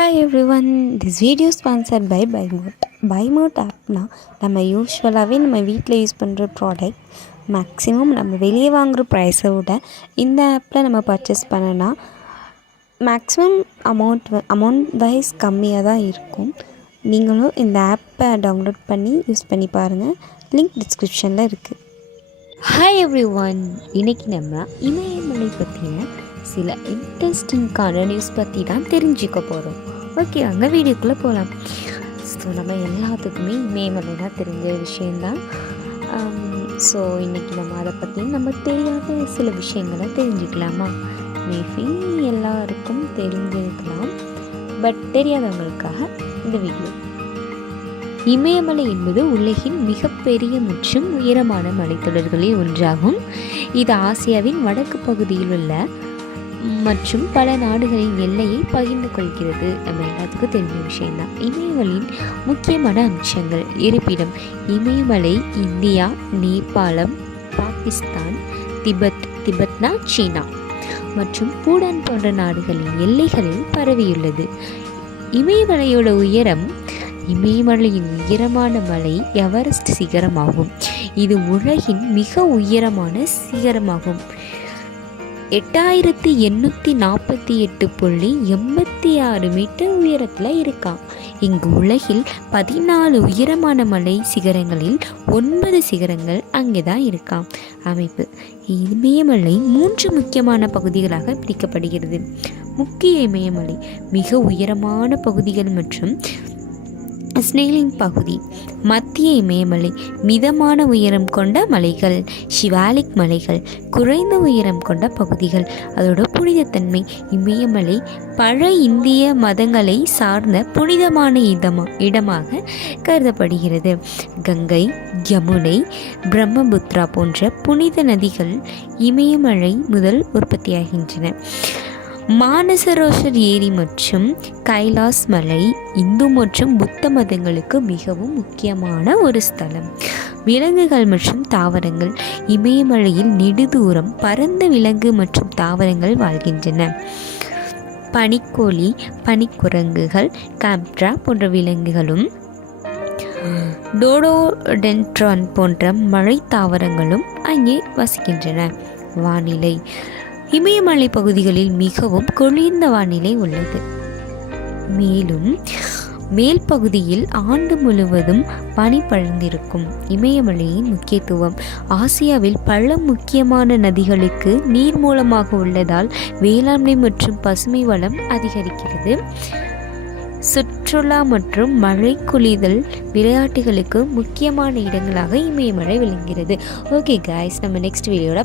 Hi everyone, this video is sponsored by Buymote. Buymote Apna நம்ம யூஸ்வலாகவே நம்ம வீட்டில் யூஸ் பண்ணுற ப்ராடக்ட் மேக்ஸிமம் நம்ம வெளியே வாங்குகிற ப்ரைஸை விட இந்த ஆப்பில் நம்ம பர்ச்சேஸ் பண்ணனா மேக்ஸிமம் அமௌண்ட் வைஸ் கம்மியாக தான் இருக்கும். நீங்களும் இந்த ஆப்பை டவுன்லோட் பண்ணி யூஸ் பண்ணி பாருங்கள். லிங்க் டிஸ்கிரிப்ஷனில் இருக்குது. ஹாய் எவ்ரி ஒன், இன்றைக்கி நம்ம இமயமலை பற்றின சில இன்ட்ரெஸ்டிங்கான நியூஸ் பற்றி தான் தெரிஞ்சுக்க போகிறோம். ஓகே, அங்கே வீடியோக்குள்ளே போகலாம். ஸோ நம்ம எல்லாத்துக்குமே இமயமலைனா தெரிஞ்ச விஷயந்தான். ஸோ இன்றைக்கி நம்ம அதை பற்றி நம்ம தெரியாத சில விஷயங்களை தெரிஞ்சுக்கலாமா? மேபி எல்லாருக்கும் தெரிஞ்சிருக்கலாம், பட் தெரியாதவங்களுக்காக இந்த வீடியோ. இமயமலை என்பது உலகின் மிகப்பெரிய மற்றும் உயரமான மலைத்தொடர்களில் ஒன்றாகும். இது ஆசியாவின் வடக்கு பகுதியில் உள்ள மற்றும் பல நாடுகளின் எல்லையை பகிர்ந்து கொள்கிறது. நம்ம எல்லாத்துக்கும் தெரிஞ்ச விஷயம்தான். இமயமலையின் முக்கியமான அம்சங்கள். இருப்பிடம்: இமயமலை இந்தியா, நேபாளம், பாகிஸ்தான், திபெத்னா சீனா மற்றும் பூடான் போன்ற நாடுகளின் எல்லைகளில் பரவியுள்ளது. இமயமலையோட உயரம். இமயமலையின் உயரமான மலை எவரெஸ்ட் சிகரமாகும். இது உலகின் மிக உயரமான சிகரமாகும். 8848.86 மீட்டர் உயரத்தில் இருக்கான். இங்கு உலகில் 14 உயரமான மலை சிகரங்களில் 9 சிகரங்கள் அங்கே தான் இருக்கான். அமைப்பு: இமயமலை 3 முக்கியமான பகுதிகளாக பிரிக்கப்படுகிறது. முக்கிய இமயமலை, மிக உயரமான பகுதிகள் மற்றும் ஸ்னேலிங் பகுதி. மத்திய இமயமலை, மிதமான உயரம் கொண்ட மலைகள். ஷிவாலிக் மலைகள், குறைந்த உயரம் கொண்ட பகுதிகள். அதோட புனிதத்தன்மை: இமயமலை பல இந்திய மதங்களை சார்ந்த புனிதமான இடமாக கருதப்படுகிறது. கங்கை, யமுனை, பிரம்மபுத்திரா போன்ற புனித நதிகள் இமயமலை முதல் உற்பத்தியாகின்றன. மானசரோவர் ஏரி மற்றும் கைலாஸ் மலை இந்து மற்றும் புத்த மதங்களுக்கு மிகவும் முக்கியமான ஒரு ஸ்தலம். விலங்குகள் மற்றும் தாவரங்கள். இமயமலையில் நெடுதூரம் பரந்த விலங்கு மற்றும் தாவரங்கள் வாழ்கின்றன. பனிக்கோழி, பனிக்குரங்குகள், காப்ரா போன்ற விலங்குகளும் டோடோடென்ட்ரான் போன்ற மழை தாவரங்களும் அங்கே வசிக்கின்றன. வானிலை: இமயமலை பகுதிகளில் மிகவும் குளிர்ந்த வானிலை உள்ளது. மேலும் மேல் பகுதியில் ஆண்டு முழுவதும் பனி படர்ந்திருக்கும். இமயமலையின் முக்கியத்துவம்: ஆசியாவில் பல முக்கியமான நதிகளுக்கு நீர் மூலமாக உள்ளதால் வேளாண்மை மற்றும் பசுமை வளம் அதிகரிக்கிறது. சுற்றுலா மற்றும் மழை குளிதல் விளையாட்டுகளுக்கு முக்கியமான இடங்களாக இமயமலை விளங்குகிறது. ஓகே கைஸ், நம்ம நெக்ஸ்ட் வீடியோட